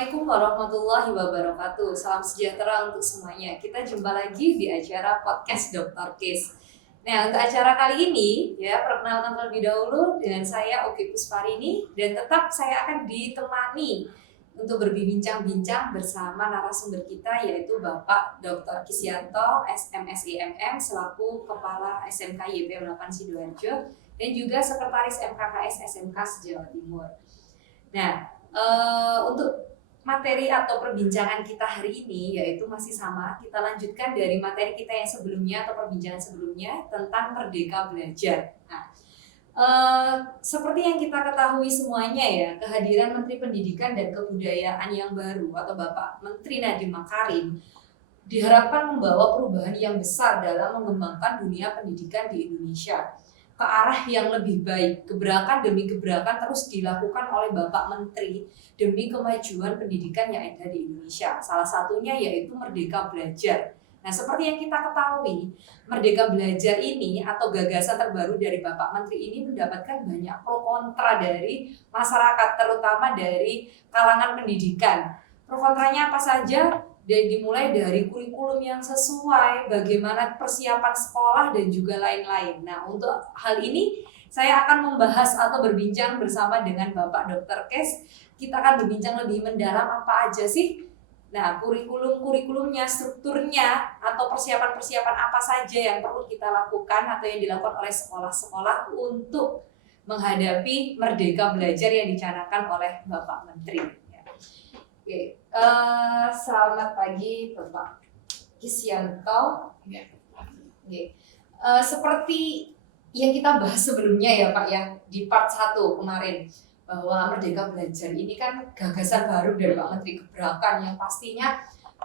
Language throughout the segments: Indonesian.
Assalamualaikum warahmatullahi wabarakatuh. Salam sejahtera untuk semuanya. Kita jumpa lagi di acara podcast Dr. Kes. Nah, untuk acara kali ini, ya perkenalkan terlebih dahulu dengan saya Oki Pusparini dan tetap saya akan ditemani untuk berbincang-bincang bersama narasumber kita yaitu Bapak Dr. Kisyanto, SMSIMM selaku Kepala SMK YP 8 Sidoarjo dan juga Sekretaris MKKS SMK Jawa Timur. Nah, untuk materi atau perbincangan kita hari ini yaitu masih sama, kita lanjutkan dari materi kita yang sebelumnya atau perbincangan sebelumnya tentang Merdeka Belajar. Nah, seperti yang kita ketahui semuanya ya, kehadiran Menteri Pendidikan dan Kebudayaan yang baru atau Bapak Menteri Nadiem Makarim diharapkan membawa perubahan yang besar dalam mengembangkan dunia pendidikan di Indonesia ke arah yang lebih baik. Gebrakan demi gebrakan terus dilakukan oleh Bapak Menteri demi kemajuan pendidikan yang ada di Indonesia. Salah satunya yaitu Merdeka Belajar. Nah, seperti yang kita ketahui, Merdeka Belajar ini atau gagasan terbaru dari Bapak Menteri ini mendapatkan banyak pro kontra dari masyarakat, terutama dari kalangan pendidikan. Pro kontranya apa saja? Dan dimulai dari kurikulum yang sesuai, bagaimana persiapan sekolah dan juga lain-lain. Nah, untuk hal ini saya akan membahas atau berbincang bersama dengan Bapak Dr. Kes. Kita akan berbincang lebih mendalam apa aja sih? Nah, kurikulumnya, strukturnya, atau persiapan-persiapan apa saja yang perlu kita lakukan atau yang dilakukan oleh sekolah-sekolah untuk menghadapi Merdeka Belajar yang dicanangkan oleh Bapak Menteri. Oke, selamat pagi Bapak Kisyanto. Oke. Seperti yang kita bahas sebelumnya ya Pak ya, di part 1 kemarin, bahwa Merdeka Belajar ini kan gagasan baru dari Pak Menteri, gebrakan yang pastinya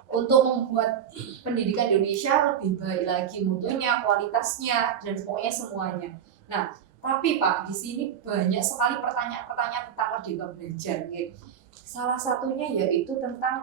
untuk membuat pendidikan Indonesia lebih baik lagi mutunya, kualitasnya, dan pokoknya semuanya. Nah, tapi Pak, di sini banyak sekali pertanyaan-pertanyaan tentang Merdeka Belajar gitu. Salah satunya yaitu tentang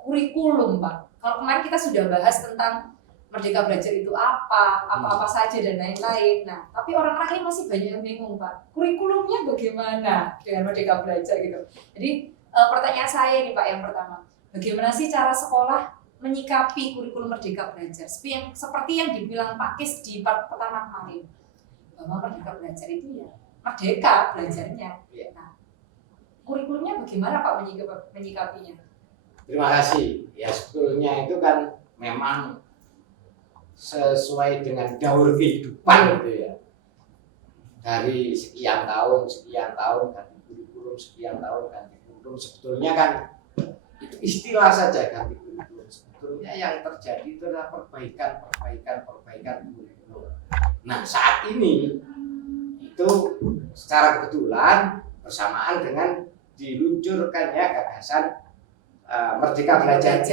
kurikulum, Pak. Kalau kemarin kita sudah bahas tentang Merdeka Belajar itu apa saja dan lain-lain. Nah, tapi orang-orang ini masih banyak yang bingung, Pak. Kurikulumnya bagaimana dengan Merdeka Belajar gitu. Jadi pertanyaan saya nih Pak yang pertama, bagaimana sih cara sekolah menyikapi kurikulum Merdeka Belajar? Seperti yang dibilang Pak Kis di part pertama kemarin, bahwa Merdeka Belajar itu ya merdeka belajarnya. Nah, kurikulumnya bagaimana Pak menyikapinya? Terima kasih. Ya sebetulnya itu kan memang sesuai dengan daur kehidupan gitu ya. Dari sekian tahun ganti kurikulum, sekian tahun ganti kurikulum. Sebetulnya kan itu istilah saja ganti kurikulum. Sebetulnya yang terjadi itu adalah perbaikan kurikulum. Nah saat ini itu secara kebetulan bersamaan dengan diluncurkannya gagasan Merdeka Belajar.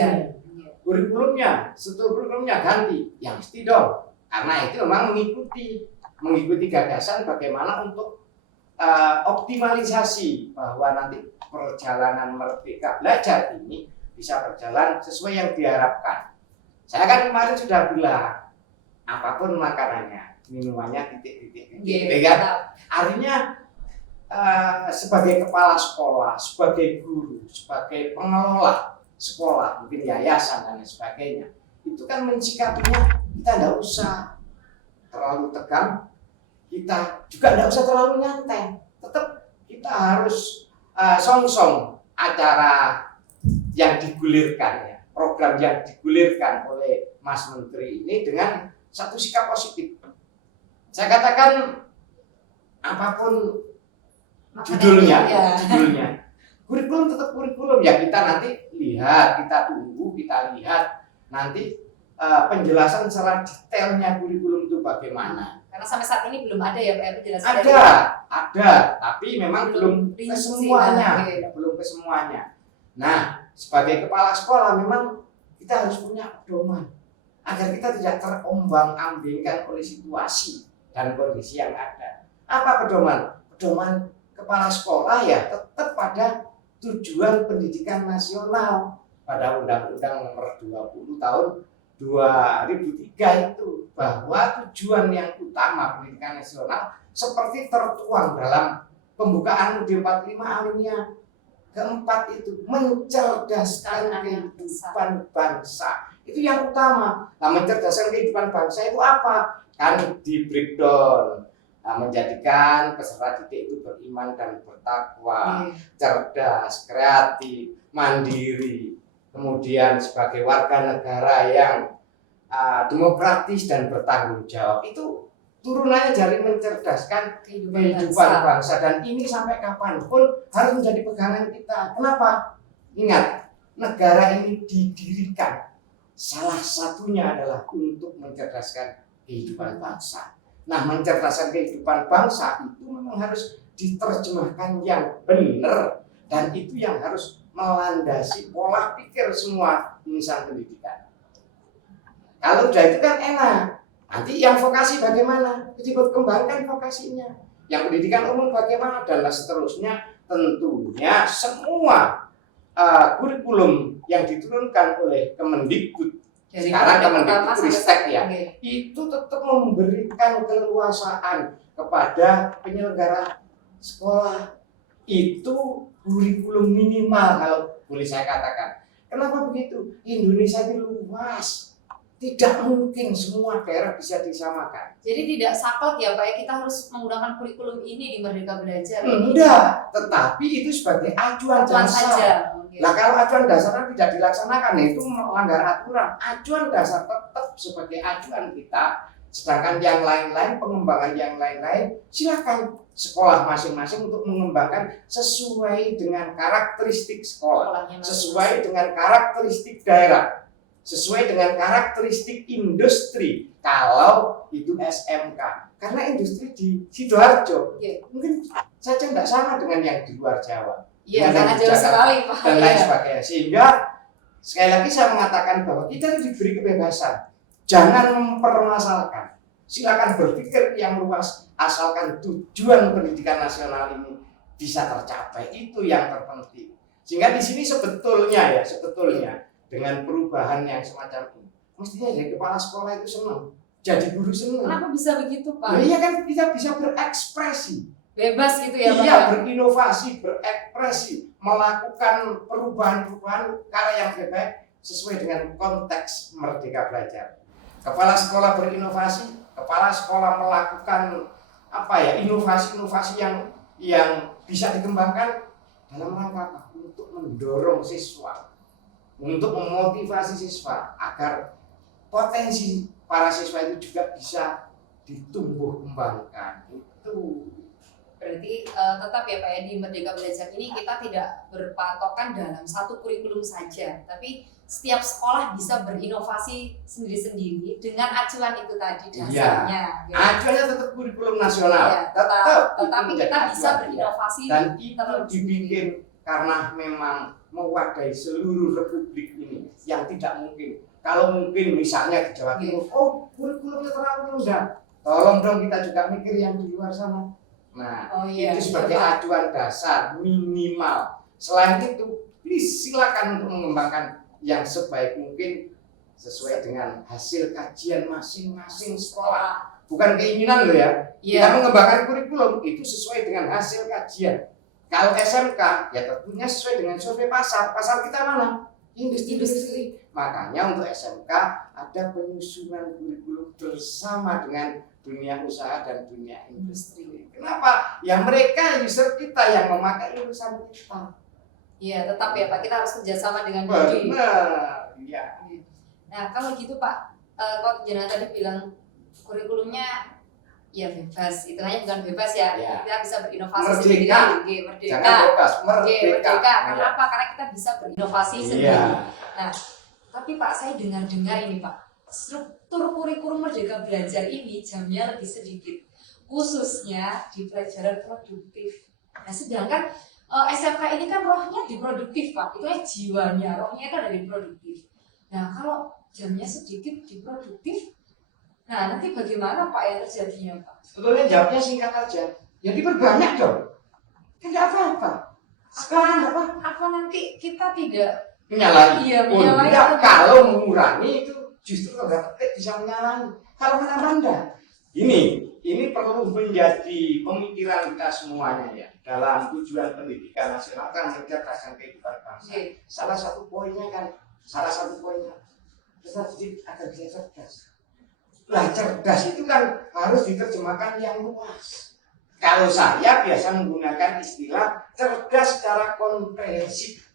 Kurikulumnya, struktur kurikulumnya ganti, yang mesti dong. Karena itu memang mengikuti gagasan bagaimana untuk optimalisasi bahwa nanti perjalanan Merdeka Belajar ini bisa berjalan sesuai yang diharapkan. Saya kan kemarin sudah bilang, apapun makanannya, minumannya titik-titik. Artinya sebagai kepala sekolah, sebagai guru, sebagai pengelola sekolah, mungkin yayasan dan lain sebagainya, itu kan mensikapinya kita tidak usah terlalu tegang, kita juga tidak usah terlalu nyantai, tetap kita harus song-song acara yang digulirkan ya, program yang digulirkan oleh Mas Menteri ini dengan satu sikap positif. Saya katakan apapun judulnya, kurikulum tetap kurikulum ya, kita nanti lihat, kita tunggu, kita lihat nanti penjelasan secara detailnya kurikulum itu bagaimana. Karena sampai saat ini belum ada ya Pak penjelasan. Ada, tapi memang belum ke semuanya. Nah, sebagai kepala sekolah memang kita harus punya pedoman agar kita tidak terombang-ambingkan oleh situasi dan kondisi yang ada. Apa pedoman? Pedoman kepala sekolah ya tetap pada tujuan pendidikan nasional pada Undang-Undang Nomor 20 Tahun 2003 itu, bahwa tujuan yang utama pendidikan nasional seperti tertuang dalam pembukaan UUD 45 alinea keempat itu mencerdaskan kehidupan bangsa. Itu yang utama. Nah, mencerdaskan kehidupan bangsa itu apa? Kan di breakdown. Nah, menjadikan peserta didik itu beriman dan bertakwa, cerdas, kreatif, mandiri, kemudian sebagai warga negara yang demokratis dan bertanggung jawab. Itu turunannya dari mencerdaskan kehidupan bangsa. Dan ini sampai kapanpun harus menjadi pegangan kita. Kenapa? Ingat, negara ini didirikan salah satunya adalah untuk mencerdaskan kehidupan bangsa. Nah, mencerdaskan kehidupan bangsa itu memang harus diterjemahkan yang benar, dan itu yang harus melandasi pola pikir semua insan pendidikan. Kalau udah itu kan enak. Nanti yang vokasi bagaimana? Dikembangkan vokasinya. Yang pendidikan umum bagaimana? Dan seterusnya. Tentunya semua kurikulum yang diturunkan oleh Kemendikbud, sekarang Kemendikbudristek ya, itu tetap memberikan keleluasaan kepada penyelenggara sekolah. Itu kurikulum minimal kalau boleh saya katakan. Kenapa begitu? Indonesia ini luas. Tidak mungkin semua daerah bisa disamakan. Jadi tidak saklek ya Pak ya, kita harus menggunakan kurikulum ini di Merdeka Belajar. Enggak, tetapi itu sebagai acuan dasar. Nah, kalau acuan dasarnya tidak dilaksanakan, itu melanggar aturan. Acuan dasar tetap sebagai acuan kita, sedangkan yang lain-lain, pengembangan yang lain-lain, silakan sekolah masing-masing untuk mengembangkan sesuai dengan karakteristik sekolah, sesuai dengan karakteristik daerah, sesuai dengan karakteristik industri. Kalau itu SMK, karena industri di Sidoarjo mungkin saja tidak sama dengan yang di luar Jawa. Iya, karena jauh sekali Pak. Dan lain sebagainya. Sehingga sekali lagi saya mengatakan bahwa kita diberi kebebasan, jangan mempermasalahkan. Silakan berpikir yang luas, asalkan tujuan pendidikan nasional ini bisa tercapai, itu yang terpenting. Sehingga di sini sebetulnya dengan perubahan yang semacam ini, mestinya dari kepala sekolah itu senang, jadi guru senang. Kenapa bisa begitu Pak? Nah, iya kan, kita bisa berekspresi, bebas gitu ya Pak? Iya, berinovasi, berekspresi, melakukan perubahan-perubahan karya yang lebih baik sesuai dengan konteks Merdeka Belajar. Kepala sekolah berinovasi, kepala sekolah melakukan inovasi-inovasi yang bisa dikembangkan dalam rangka apa? Untuk mendorong siswa, untuk memotivasi siswa agar potensi para siswa itu juga bisa ditumbuh kembangkan. Itu berarti tetap ya Pak ya, di Merdeka Belajar ini kita tidak berpatokan dalam satu kurikulum saja, tapi setiap sekolah bisa berinovasi sendiri-sendiri dengan acuan itu tadi dasarnya. Ya, acuannya tetap kurikulum nasional, ya, tetapi kita bisa berinovasi dan itu dibikin karena memang mewadahi seluruh republik ini yang tidak mungkin. Kalau mungkin misalnya di Jawa Timur, kurikulumnya terlalu rendah, tolong dong kita juga mikir yang di luar sana. Nah, itu sebagai acuan dasar minimal. Selain itu, please silakan untuk mengembangkan yang sebaik mungkin sesuai dengan hasil kajian masing-masing sekolah. Bukan keinginan loh ya. Kita mengembangkan kurikulum itu sesuai dengan hasil kajian. Kalau SMK ya tentunya sesuai dengan survei pasar. Pasar kita mana? Industri. Makanya untuk SMK ada penyusunan kurikulum bersama dengan dunia usaha dan dunia industri. Kenapa? Ya mereka user kita yang memakai urusan kita. Iya, tetap ya Pak, kita harus kerjasama dengan BIDI. Benar, iya. Nah, kalau gitu Pak, kalau Jenderal tadi bilang kurikulumnya ya bebas, istilahnya bukan bebas ya, kita bisa berinovasi sendiri. Merdeka. Jangan bebas, merdeka. Kenapa? Karena kita bisa berinovasi sendiri. Nah, tapi Pak, saya dengar ini Pak, struktur kurikulum Merdeka Belajar ini jamnya lebih sedikit, khususnya di pelajaran produktif. Nah, sedangkan SMK ini kan rohnya di produktif Pak, itu jiwanya, rohnya kan dari produktif. Nah, kalau jamnya sedikit di produktif, nah nanti bagaimana Pak yang terjadinya Pak? Sebetulnya jawabnya singkat aja, ya diperbanyak dong. Tidak apa-apa. Sekarang apa nanti kita tidak menyalahi? menyalahi. Kalau mengurangi itu justru agak bisa menyalahi. Kalau menambah enggak. Ini ini perlu menjadi pemikiran kita semuanya ya dalam tujuan pendidikan nasional kan mencerdaskan kehidupan bangsa. Salah satu poinnya kita didik agar bisa cerdas. Nah, cerdas itu kan harus diterjemahkan yang luas. Kalau saya biasa menggunakan istilah cerdas secara komprehensif.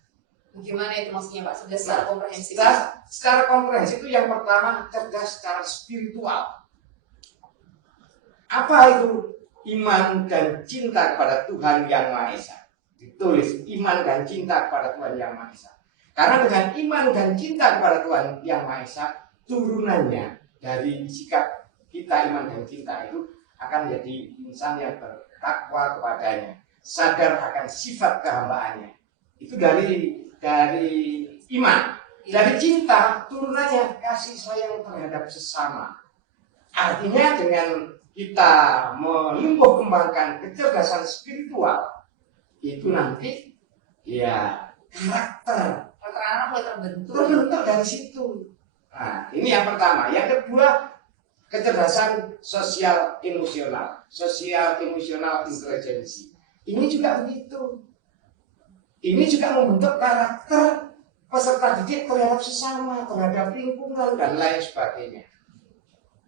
Gimana itu maksudnya Pak? Cerdas secara komprehensif. Secara komprehensif itu yang pertama cerdas secara spiritual. Apa itu iman dan cinta kepada Tuhan Yang Maha Esa? Ditulis iman dan cinta kepada Tuhan Yang Maha Esa. Karena dengan iman dan cinta kepada Tuhan Yang Maha Esa, turunannya dari sikap kita iman dan cinta itu akan menjadi insan yang bertakwa kepadanya, sadar akan sifat kehambaannya. Itu dari iman. Dari cinta turunannya kasih sayang terhadap sesama. Artinya dengan kita menumbuh kembangkan kecerdasan spiritual, itu nanti ya karakter anak mulai terbentuk dari situ. Nah, ini yang pertama. Yang kedua, kecerdasan sosial emosional intelijensi. Ini juga begitu. Ini juga membentuk karakter peserta didik terhadap sesama, terhadap lingkungan dan lain sebagainya.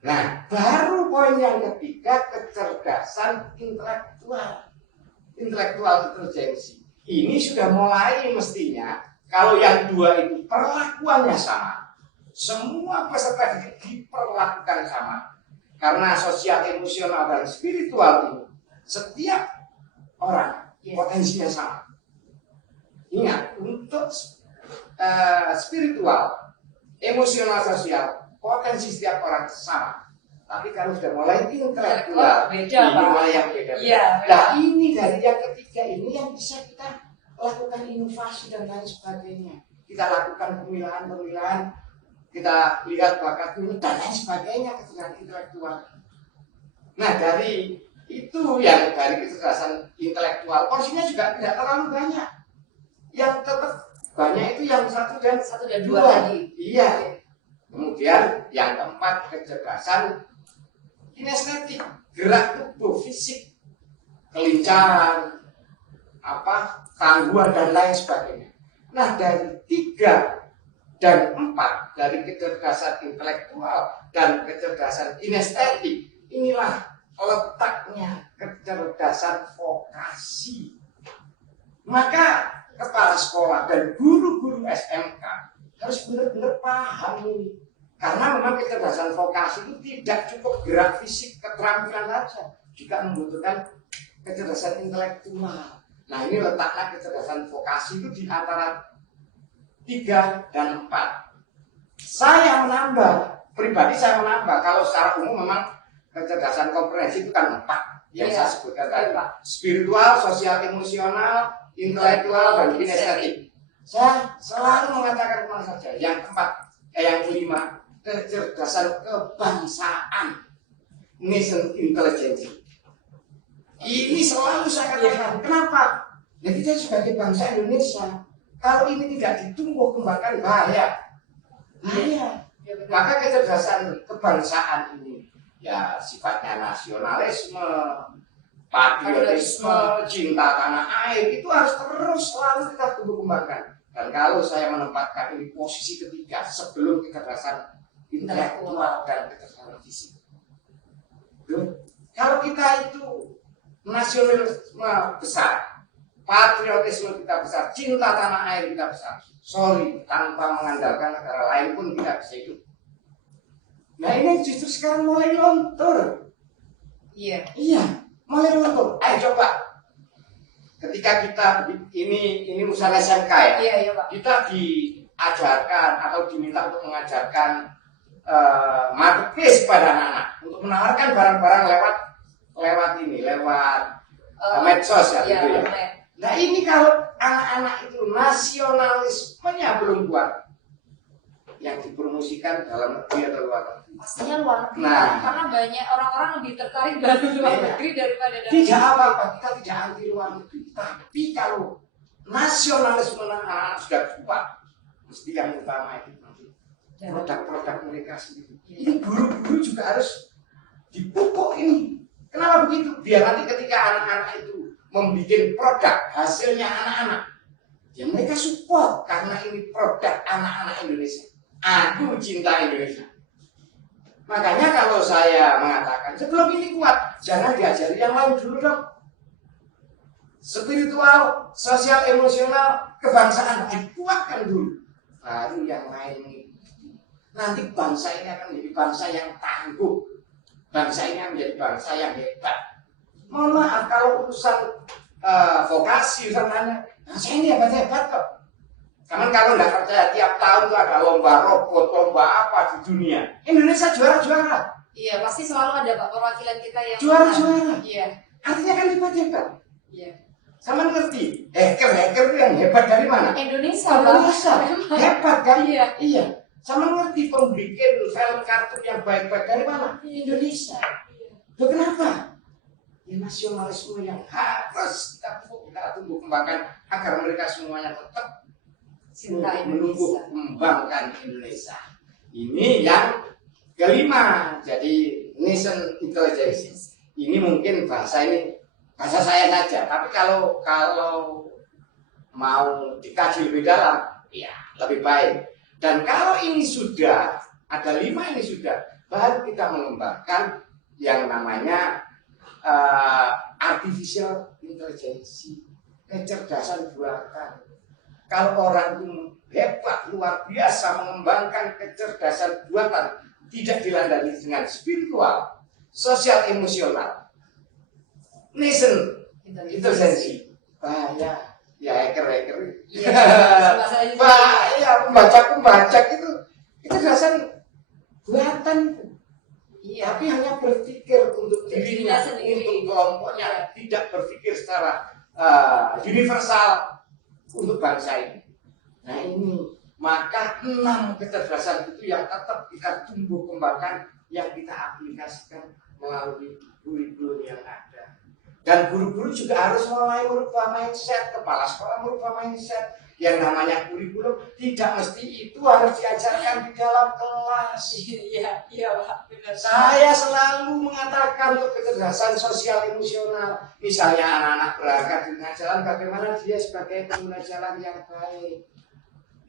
Nah, baru poin yang ketiga, kecerdasan intelektual intelijensi. Ini sudah mulai mestinya. Kalau yang dua itu perlakuannya sama, semua peserta didik diperlakukan sama. Karena sosial, emosional, dan spiritual ini, setiap orang potensinya sama. Ingat, untuk spiritual, emosional, sosial, potensi setiap orang sama. Tapi kalau sudah mulai intelektual, ini mulai yang beda. Nah, ini dari yang ketiga ini yang bisa kita lakukan inovasi dan lain sebagainya. Kita lakukan pemilahan, kita lihat bakat ini dan lain sebagainya kecerdasan intelektual. Nah, dari itu yang dari kecerdasan intelektual, porsinya juga tidak terlalu banyak. Yang tetap banyak itu yang satu dan dua tadi. Iya. Kemudian yang keempat, kecerdasan kinestetik, gerak tubuh, fisik, kelincaran, tangguhan dan lain sebagainya. Nah, dari 3 dan 4 dari kecerdasan intelektual dan kecerdasan kinestetik, inilah letaknya kecerdasan vokasi. Maka kepala sekolah dan guru-guru SMK harus benar-benar paham ini. Karena memang kecerdasan vokasi itu tidak cukup gerak fisik, keterampilan saja, juga membutuhkan kecerdasan intelektual. Nah, ini letaknya kecerdasan vokasi itu di antara 3 dan 4. Pribadi saya menambah, kalau secara umum memang kecerdasan komprehensif itu kan 4 yang saya sebutkan tadi. Spiritual, sosial, emosional, intelektual, dan kinestetik. Saya selalu mengatakan kemana saja, yang kelima, kecerdasan kebangsaan, nation intelligence. Ini selalu saya katakan. Kenapa? Ya, kita sebagai bangsa Indonesia, kalau ini tidak ditumbuh kembangkan bahaya. Maka kecerdasan kebangsaan ini ya sifatnya nasionalisme, patriotisme, cinta tanah air, itu harus terus selalu kita tumbuh kembangkan. Dan kalau saya menempatkan ini posisi ketiga sebelum kecerdasan intelektual dan kecerdasan fisik. Kalau kita itu nasionalisme besar, patriotisme kita besar, cinta tanah air kita besar, tanpa mengandalkan negara lain pun kita bisa hidup. Nah, ini justru sekarang mulai luntur. Iya, mulai luntur. Ayo coba. Ketika kita ini misalnya SMK ya, Pak. Kita diajarkan atau diminta untuk mengajarkan marketplace pada anak-anak untuk menawarkan barang-barang lewat medsos ya, gitu ya. Nah, ini kalau anak-anak itu nasionalismenya belum kuat, yang dipromosikan dalam negeri atau luar negeri. Pastinya luar negeri, karena banyak orang-orang lebih tertarik dari luar negeri daripada dalam negeri. Tidak apa-apa, kita tidak anti luar negeri. Tapi kalau nasionalisme anak-anak sudah kuat, mesti yang utama itu nanti produk-produk mereka sendiri. Ini guru-guru juga harus dipupuk ini Kenapa begitu? Biar nanti ketika anak-anak itu membuat produk hasilnya anak-anak, ya mereka support karena ini produk anak-anak Indonesia. Aku cinta Indonesia. Makanya kalau saya mengatakan sebelum ini kuat, jangan diajari yang lain dulu dong. Spiritual, sosial, emosional, kebangsaan dikuatkan dulu. Baru yang lain ini. Nanti bangsa ini akan menjadi bangsa yang tangguh. Bangsa ini akan menjadi bangsa yang hebat. Mohon maaf kalau urusan vokasi urusannya, nah saya ini hebat-hebat kok. Karena kalau nggak percaya tiap tahun tuh ada lomba robot, lomba apa di dunia. Indonesia juara-juara. Iya, pasti selalu ada Pak perwakilan kita yang Juara-juara. Iya. Artinya kan hebat-hebat. Iya. Sama ngerti, hacker itu yang hebat dari mana? Indonesia, Indonesia. Pak. Hebat kan? Iya. Iya. Sama ngerti pembikin film kartun yang baik-baik dari mana? Indonesia. Loh kenapa? Ya nasionalisme yang harus kita tumbuh kembangkan agar mereka semuanya tetap Cinta menumbuh Indonesia. kembangkan Indonesia. Ini yang kelima. Jadi nation intelligence. Ini mungkin bahasa saya saja. Tapi kalau mau dikaji lebih dalam, ya lebih baik. Dan kalau ini sudah ada 5 ini sudah, baru kita mengembangkan yang namanya artificial intelligence, kecerdasan buatan. Kalau orang itu hebat, luar biasa mengembangkan kecerdasan buatan, tidak dilandasi dengan spiritual, sosial, emosional, nation intelligence, bahaya. Ya hacker. Iya. Bahaya, pembaca itu dasar buatan itu. Iya. Tapi hanya berpikir untuk dirinya, sendiri, untuk kelompoknya, tidak berpikir secara universal untuk bangsa ini. Nah ini, maka 6 kecerdasan itu yang tetap kita tumbuh kembangkan, yang kita aplikasikan melalui kurikulum yang ada. Dan guru-guru juga harus mulai merubah mindset, kepala sekolah merubah mindset. Yang namanya kurikulum tidak mesti itu harus diajarkan di dalam kelas. Iya Pak, benar. Saya selalu mengatakan untuk kecerdasan sosial emosional. Misalnya anak-anak berangkat di tengah jalan, bagaimana dia sebagai pengguna jalan yang baik,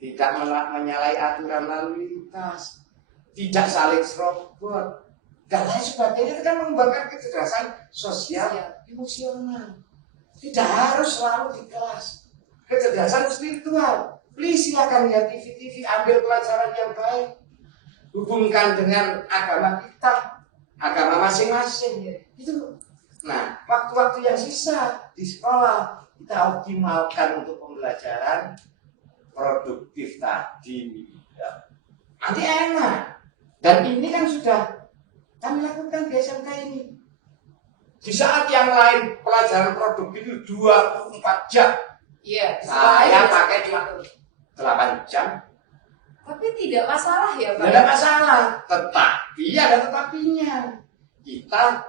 tidak menyalahi aturan lalu lintas, tidak saling serobot, dan lain sebagainya. Itu kan mengembangkan kecerdasan sosial emosional. Tidak harus selalu di kelas. Kecerdasan spiritual. Please silakan lihat TV, ambil pelajaran yang baik. Hubungkan dengan agama kita, agama masing-masing. Itu. Nah, waktu-waktu yang sisa di sekolah kita optimalkan untuk pembelajaran produktif tadi. Nanti enak. Dan ini kan sudah kami lakukan di SMK ini. Di saat yang lain pelajaran produktif itu 24 jam. Iya. Saya pakai cuma 8 jam. Tapi tidak masalah ya Pak. Tidak masalah. Tetapi ada tetapinya. Kita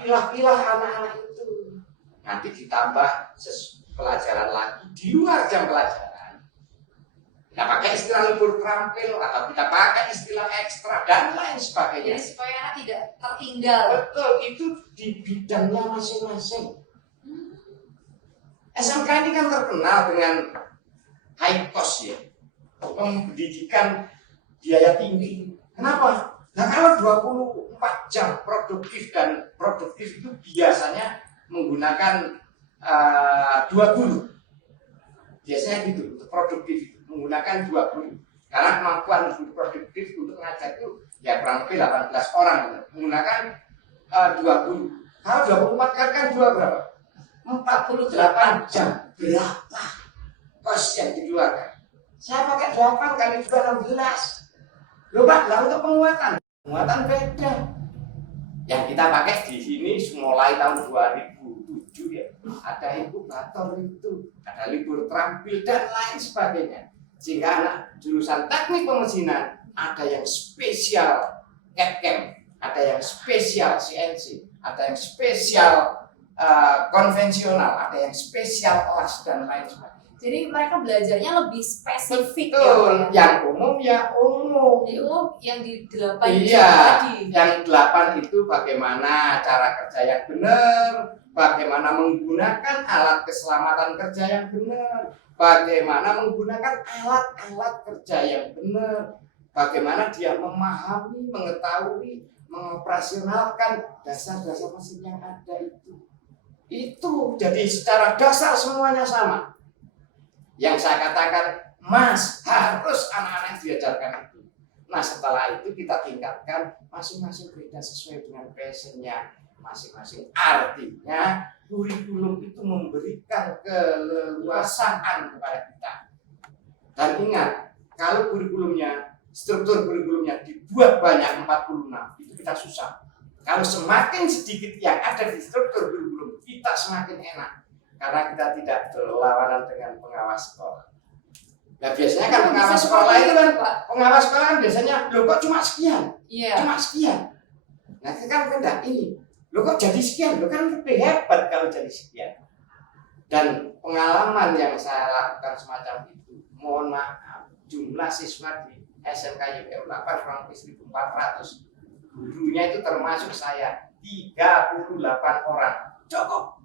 pilah-pilah anak-anak itu. Nanti ditambah pelajaran lagi di luar jam pelajaran. Kita pakai istilah libur terampil atau kita pakai istilah ekstra dan lain sebagainya. Jadi supaya anak tidak tertinggal. Betul, itu di bidangnya masing-masing. SMK ini kan terkenal dengan high cost ya, pendidikan biaya tinggi. Kenapa? Nah kalau 24 jam produktif dan produktif itu biasanya menggunakan 2 guru. Biasanya gitu, untuk produktif menggunakan 2 guru. Karena kemampuan guru produktif untuk mengajar itu ya kurang lebih 18 orang menggunakan 2 guru. Kalau 24 kali kan 2 berapa? 48 jam. Berapa kos yang dikeluarkan? Saya pakai 8 kali 2 16. Loh Pak, lah untuk penguatan beda. Yang kita pakai di sini mulai tahun 2007 ya. Ada inkubator itu, ada libur terampil dan lain sebagainya. Sehingga anak jurusan teknik pemesinan ada yang spesial CAD-CAM, ada yang spesial CNC, ada yang spesial konvensional, ada yang spesial kelas dan lain sebagainya. Jadi mereka belajarnya lebih spesifik. Betul, Ya, yang umum ya umum. Jadi umum yang di 8 jam Iya, tadi. yang 8 itu bagaimana cara kerja yang benar, bagaimana menggunakan alat keselamatan kerja yang benar, bagaimana menggunakan alat-alat kerja yang benar, bagaimana dia memahami, mengetahui, mengoperasionalkan dasar-dasar mesin yang ada itu. Itu jadi secara dasar semuanya sama. Yang saya katakan, Mas, harus anak-anak diajarkan itu. Nah, setelah itu kita tingkatkan masing-masing beda sesuai dengan passionnya masing-masing. Artinya, kurikulum itu memberikan keleluasaan kepada kita. Dan ingat, kalau kurikulumnya, struktur kurikulumnya dibuat banyak 46, itu kita susah. Kalau semakin sedikit yang ada di struktur kurikulum, kita semakin enak. Karena kita tidak berlawanan dengan pengawas sekolah. Nah biasanya kan pengawas sekolah itu kan, pengawas sekolah kan biasanya, loh kok cuma sekian? Iya. Cuma sekian. Nah kita kan beda ini. Loh kok jadi sekian? Loh kan lebih hebat kalau jadi sekian. Dan pengalaman yang saya lakukan semacam itu, mohon maaf, jumlah siswa di SMK YPU 8 kurang lebih 1.400. Gurunya itu termasuk saya, 38 orang. Cukup.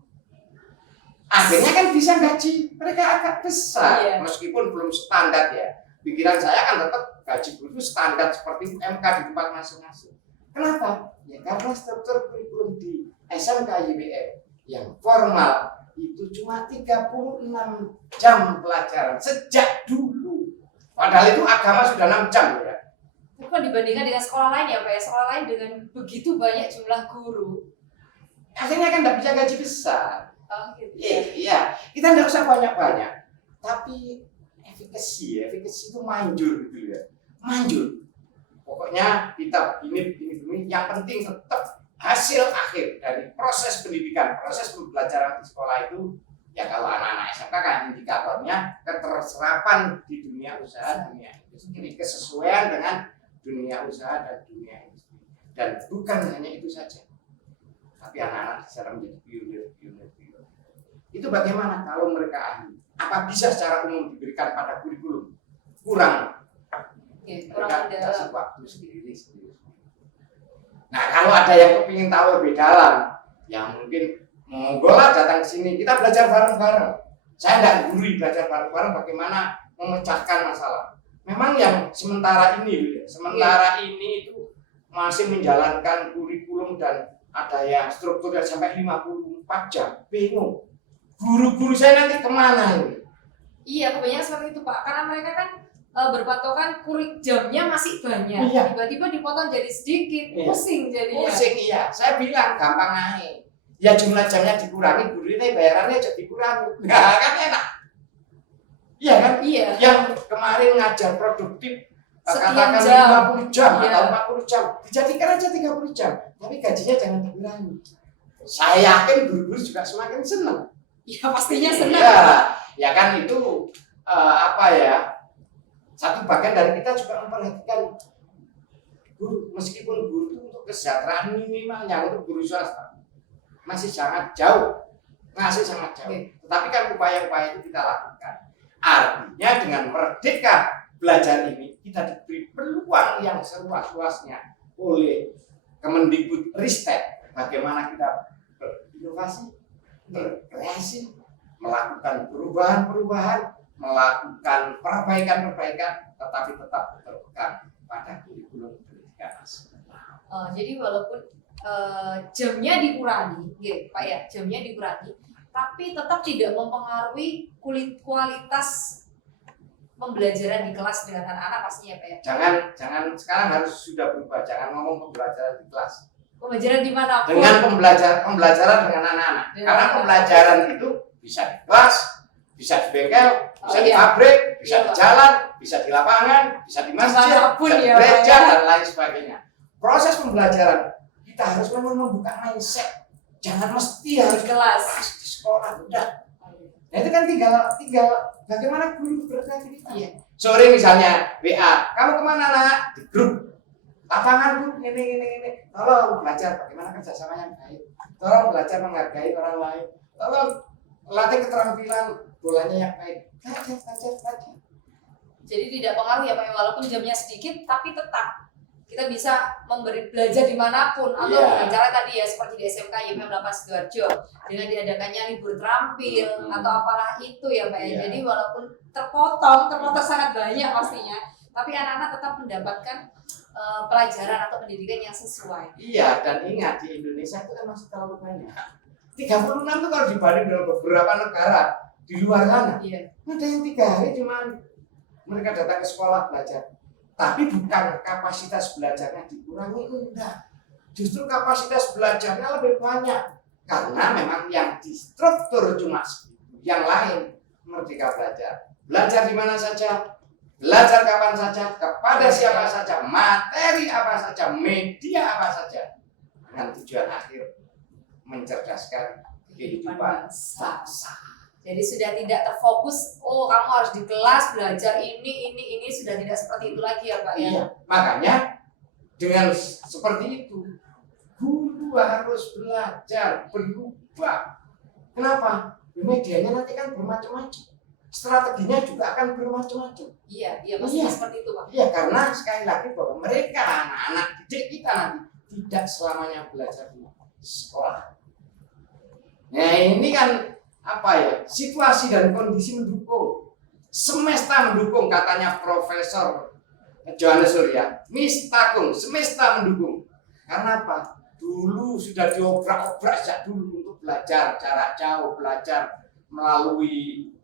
Akhirnya kan bisa gaji mereka agak besar, meskipun belum standar ya. Pikiran saya kan tetap gaji guru itu standar seperti UMK di tempat masing-masing. Kenapa? Ya karena struktur kurikulum di SMK YPM yang formal itu cuma 36 jam pelajaran sejak dulu. Padahal itu agama sudah 6 jam ya. Tapi kalau dibandingkan dengan sekolah lain ya Pak ya, sekolah lain dengan begitu banyak jumlah guru, akhirnya kan tidak bisa gaji besar. Oh, gitu. Iya, kita tidak usah banyak-banyak, tapi efikasi itu manjur gitu ya, manjur. Pokoknya kita begini, yang penting tetap hasil akhir dari proses pendidikan, proses pembelajaran di sekolah itu, ya kalau anak-anak SMK kan indikatornya keterserapan di dunia usaha, dunia industri, jadi kesesuaian dengan dunia usaha dan dunia industri. Dan bukan hanya itu saja, tapi anak-anak bisa menjadi pionir. Itu bagaimana kalau mereka ahli? Apa bisa secara umum diberikan pada kurikulum? Kurang. Mereka dikasih waktu sendiri. Nah kalau ada yang kepingin tahu lebih dalam, ya mungkin monggo lah datang ke sini. Kita belajar bareng-bareng. Saya tidak gurui belajar bareng-bareng bagaimana memecahkan masalah. Memang yang sementara ini itu masih menjalankan kurikulum dan ada yang strukturnya sampai 54 jam. Bingung. Guru-guru saya nanti kemana ini? Iya, kebanyakan seperti itu Pak. Karena mereka kan berpatokan jamnya masih banyak. Iya. Tiba-tiba dipotong jadi sedikit, pusing jadinya. Pusing iya. Saya bilang gampang aja. Ya jumlah jamnya dikurangi, guru ini bayarannya jadi dikurangi. Nah, kan enak. Iya kan? Iya. Yang kemarin ngajar produktif Sekian katakan jam. 50 jam Iya. atau 40 jam, dijadikan aja 30 jam. Tapi gajinya jangan dikurangi. Saya yakin guru-guru juga semakin senang. Ya pastinya senang. Iya, ya kan itu satu bagian dari kita juga memperhatikan guru, meskipun guru itu untuk kesejahteraan minimalnya untuk guru swasta masih sangat jauh. Tetapi kan upaya-upaya itu kita lakukan. Artinya dengan merdeka belajar ini kita diberi peluang yang seluas-luasnya oleh Kemendikbudristek bagaimana kita berinovasi, berkreasi, melakukan perubahan-perubahan, melakukan perbaikan-perbaikan, tetapi tetap berpegang pada kurikulum pendidikan nasional. Jadi walaupun jamnya dikurangi, Pak ya, jamnya dikurangi, tapi tetap tidak mempengaruhi kualitas pembelajaran di kelas dengan anak-anak pastinya Pak ya. Jangan sekarang harus sudah berubah, jangan ngomong pembelajaran di kelas. Pembelajaran di mana pun. Dengan pembelajaran dengan anak-anak. Karena pembelajaran itu bisa di kelas, bisa di bengkel, bisa di pabrik, bisa di jalan, bisa di lapangan, bisa di masjid, bisa di gereja dan lain sebagainya. Proses pembelajaran kita harus membuka mindset. Jangan mesti harus kelas di sekolah, udah. Nah itu kan tinggal bagaimana guru berkreativitas. Iya. Sore misalnya WA, kamu kemana nak? Di grup. Lapangan Bu, ini. Tolong belajar bagaimana kerjasama yang baik. Tolong belajar menghargai orang lain. Tolong latih keterampilan bolanya yang baik. Belajar. Jadi tidak pengaruh ya Pak, ya, walaupun jamnya sedikit tapi tetap kita bisa belajar dimanapun atau dengan cara tadi ya seperti di SMK YMM 8 Sidoarjo dengan diadakannya libur terampil atau apalah itu ya Pak ya. Jadi walaupun terpotong sangat banyak pastinya, tapi anak-anak tetap mendapatkan pelajaran atau pendidikan yang sesuai. Iya, dan ingat di Indonesia itu kan masih terlalu banyak. 36 itu kalau dibanding dengan beberapa negara di luar sana, ada yang 3 hari cuma mereka datang ke sekolah belajar. Tapi bukan kapasitas belajarnya dikurangi, enggak. Justru kapasitas belajarnya lebih banyak. Karena memang yang distruktur cuma segitu. Yang lain merdeka belajar. Belajar di mana saja, belajar kapan saja, kepada siapa saja, materi apa saja, media apa saja. Dengan tujuan akhir mencerdaskan kehidupan bangsa. Jadi sudah tidak terfokus, kamu harus di kelas belajar ini, sudah tidak seperti itu lagi ya Pak ya. Iya, makanya dengan seperti itu, guru harus belajar, berubah. Kenapa? Medianya nanti kan bermacam-macam. Strateginya juga akan bermacam-macam. Iya, maksudnya seperti itu Pak. Iya, karena sekali lagi bahwa mereka, anak-anak didik kita nanti, tidak selamanya belajar di sekolah. Nah ini kan situasi dan kondisi mendukung, semesta mendukung, katanya Profesor Johannes Surya, semesta mendukung. Karena apa? Dulu sudah diobrak-obrak sejak dulu untuk belajar jarak jauh, belajar melalui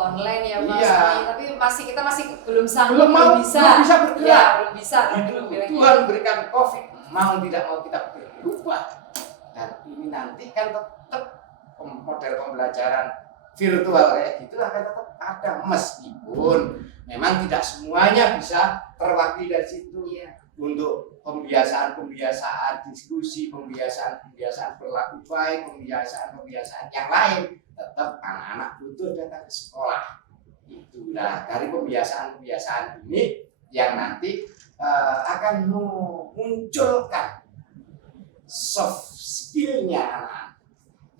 online ya Mas. Iya. Tapi kita masih belum sanggup, belum bisa bergerak. Ya, belum bisa. Tuhan berikan COVID, mau tidak mau kita berubah. Dan ini nanti kan tetap model pembelajaran virtual kayak gitu akan tetap ada, meskipun memang tidak semuanya bisa terwakili dari situ. Untuk pembiasaan diskusi, pembiasaan berlaku baik, pembiasaan yang lain, tetap anak-anak butuh datang ke sekolah. Itulah dari pembiasaan ini yang nanti akan memunculkan soft skill-nya anak.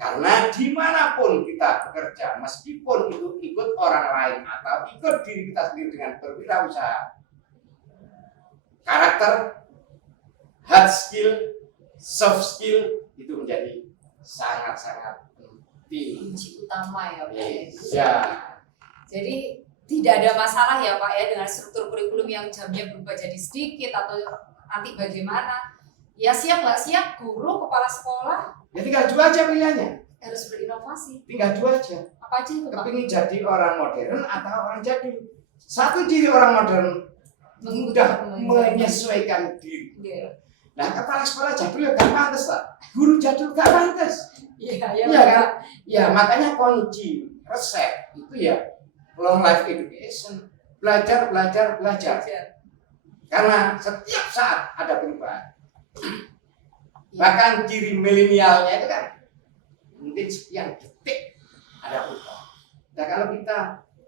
Karena dimanapun kita bekerja, meskipun itu ikut orang lain atau ikut diri kita sendiri dengan berwirausaha, karakter, hard skill, soft skill itu menjadi sangat-sangat penting. Kunci utama ya Pak. Ya. Jadi tidak ada masalah ya Pak ya dengan struktur kurikulum yang jamnya berubah jadi sedikit atau nanti bagaimana. Ya siap nggak siap, guru, kepala sekolah. Ya tinggal 2 aja pilihannya. Harus berinovasi. Tinggal 2 aja. Apa aja itu Pak? Kepingin jadi orang modern atau orang jadul. Satu ciri orang modern mudah menyesuaikan diri. Nah kepala sekolah jadul ya gak pantas lah. Guru jadul gak pantas. Iya kan? Ya makanya kunci resep itu ya long life education. Belajar. Karena setiap saat ada perubahan. Bahkan ciri milenialnya itu kan mungkin sekian detik ada perubahan. Nah kalau kita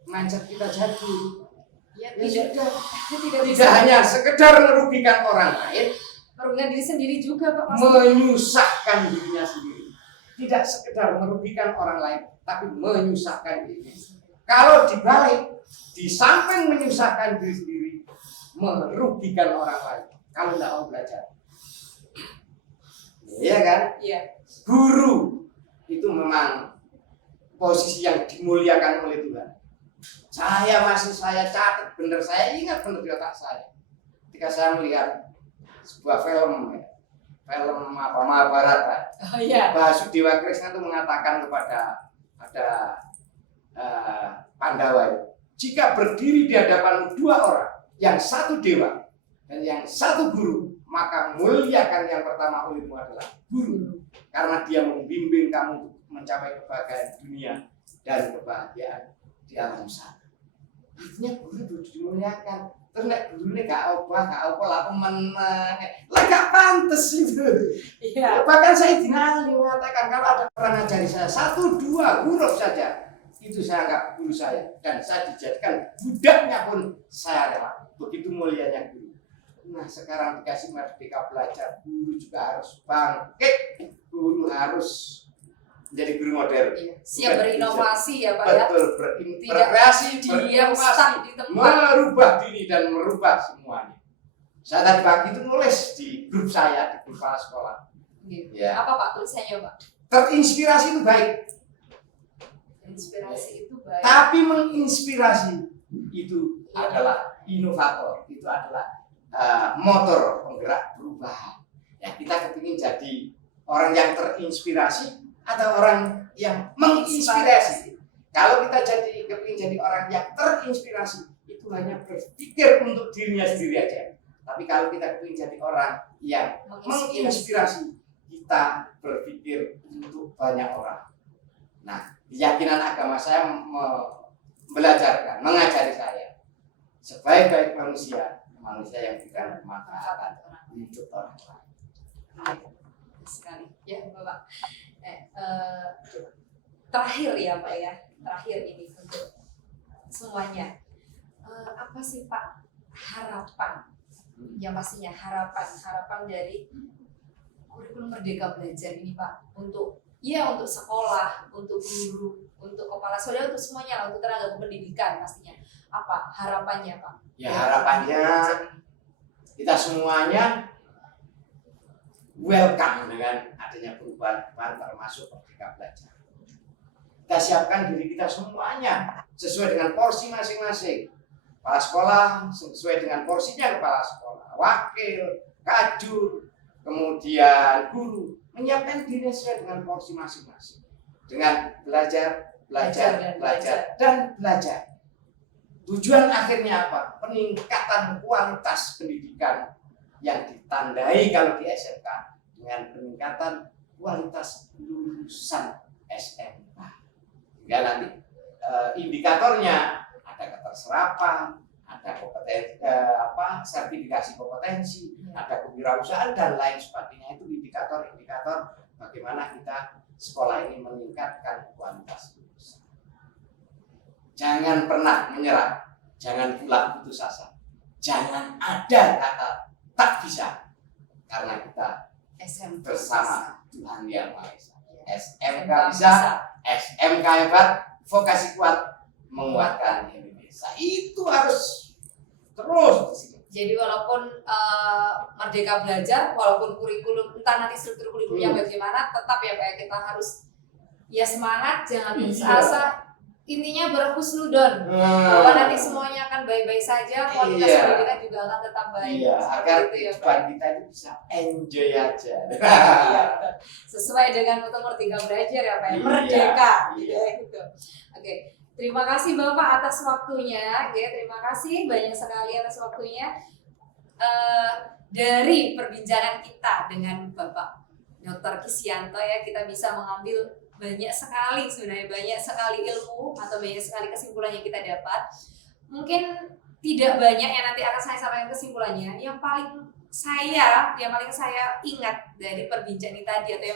mindset kita jadul, tidak hanya sekedar merugikan orang lain, merugikan diri sendiri juga Pak. Menyusahkan dirinya sendiri. Tidak sekedar merugikan orang lain, tapi menyusahkan dirinya. Kalau dibalik, di samping menyusahkan diri sendiri, merugikan orang lain. Kalau tidak mau belajar. Iya kan? Iya. Guru itu memang posisi yang dimuliakan oleh Tuhan. Saya catat benar, saya ingat benar di otak saya. Ketika saya melihat sebuah film Mahabharata. Basudewa Krishna itu mengatakan kepada Pandawa, jika berdiri di hadapan 2 orang, yang satu dewa dan yang satu guru, maka muliakan yang pertama olehmu adalah guru, karena dia membimbing kamu mencapai kebahagiaan dunia dan kebahagiaan di alam sana. Artinya guru itu dimuliakan. Terus nek gurune gak obah lah meneng. Lah gak pantes itu. Iya. Bahkan saya dinali mengatakan kalau ada orang ngajari saya 1-2 huruf saja, itu saya anggap guru saya dan saya dijadikan budaknya pun saya rela. Begitu mulianya guru. Nah sekarang dikasih Merdeka Belajar, guru juga harus bangkit, guru harus menjadi guru modern. Iya. Siap berinovasi ya Pak ya. Betul, berkreasi, berinovasi, di tempat. merubah diri dan merubah semuanya. Saya tadi pagi itu nulis di grup saya, di grup kepala sekolah. Gitu. Ya. Apa Pak tulisannya Pak? Terinspirasi itu baik, Inspirasi itu baik. tapi menginspirasi itu adalah inovator, itu adalah motor penggerak perubahan. Ya, kita kepingin jadi orang yang terinspirasi atau orang yang menginspirasi. Kalau kita kepingin jadi orang yang terinspirasi, itu hanya berpikir untuk dirinya sendiri aja. Tapi kalau kita kepingin jadi orang yang menginspirasi, kita berpikir untuk banyak orang. Nah, keyakinan agama saya mengajari saya sebaik-baik manusia yang berikan kemanfaatan untuk orang lain. Sekali ya Bapak. Terakhir ya Pak ya, terakhir ini untuk semuanya. Apa sih Pak harapan? Yang pastinya harapan dari kurikulum Merdeka Belajar ini Pak untuk sekolah, untuk guru, untuk kepala sekolah, untuk semuanya, untuk tenaga pendidikan pastinya. Apa harapannya Pak? Ya harapannya kita semuanya welcome dengan adanya perubahan termasuk Merdeka Belajar. Kita siapkan diri kita semuanya sesuai dengan porsi masing-masing. Kepala sekolah sesuai dengan porsinya kepala sekolah, wakil, kajur, kemudian guru menyiapkan diri sesuai dengan porsi masing-masing. Dengan belajar. Tujuan akhirnya apa? Peningkatan kualitas pendidikan yang ditandai kalau di SMK dengan peningkatan kualitas lulusan SMK. Hingga nanti indikatornya ada keterserapan, ada kompetensi, sertifikasi kompetensi, ada kewirausahaan dan lain sebagainya. Itu indikator-indikator bagaimana kita sekolah ini meningkatkan kualitas lulusan. Jangan pernah menyerah, jangan pula putus asa, jangan ada kata tak bisa, karena kita bersama Tuhan Yang Maha Esa. SMK bisa, SMK hebat, vokasi kuat, menguatkan Indonesia. Itu harus terus. Jadi walaupun Merdeka Belajar, walaupun kurikulum, entah nanti struktur kurikulumnya bagaimana, tetap ya Pak kita harus ya semangat, jangan putus asa. Intinya berhusnudon bahwa nanti semuanya akan baik-baik saja, kualitas pendidikan juga akan tetap baik. Iya, agar kehidupan kita itu bisa enjoy aja. Sesuai dengan moto Merdeka Belajar ya Pak, merdeka. Gitu. Oke. Terima kasih Bapak atas waktunya, ya terima kasih banyak sekali atas waktunya. Dari perbincangan kita dengan Bapak Dr. Kisyanto ya, kita bisa mengambil banyak sekali ilmu atau banyak sekali kesimpulan yang kita dapat. Mungkin tidak banyak yang nanti akan saya sampaikan kesimpulannya. Yang paling saya ingat dari perbincangan ini tadi atau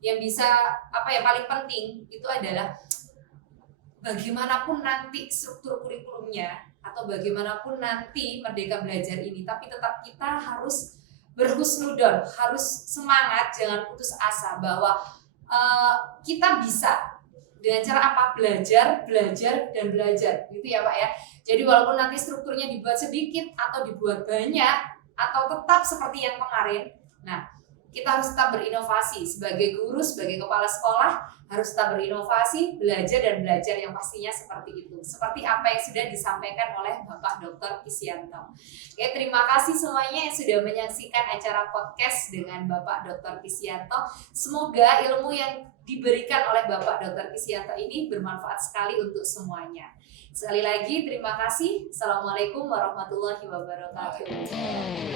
yang bisa paling penting itu adalah bagaimanapun nanti struktur kurikulumnya atau bagaimanapun nanti Merdeka Belajar ini, tapi tetap kita harus berhusnudon, harus semangat, jangan putus asa bahwa kita bisa dengan cara apa? Belajar gitu ya Pak ya. Jadi walaupun nanti strukturnya dibuat sedikit atau dibuat banyak atau tetap seperti yang kemarin, nah kita harus tetap berinovasi sebagai guru, sebagai kepala sekolah, harus tetap berinovasi, belajar yang pastinya seperti itu. Seperti apa yang sudah disampaikan oleh Bapak Dr. Kisyanto. Oke, terima kasih semuanya yang sudah menyaksikan acara podcast dengan Bapak Dr. Kisyanto. Semoga ilmu yang diberikan oleh Bapak Dr. Kisyanto ini bermanfaat sekali untuk semuanya. Sekali lagi terima kasih. Assalamualaikum warahmatullahi wabarakatuh.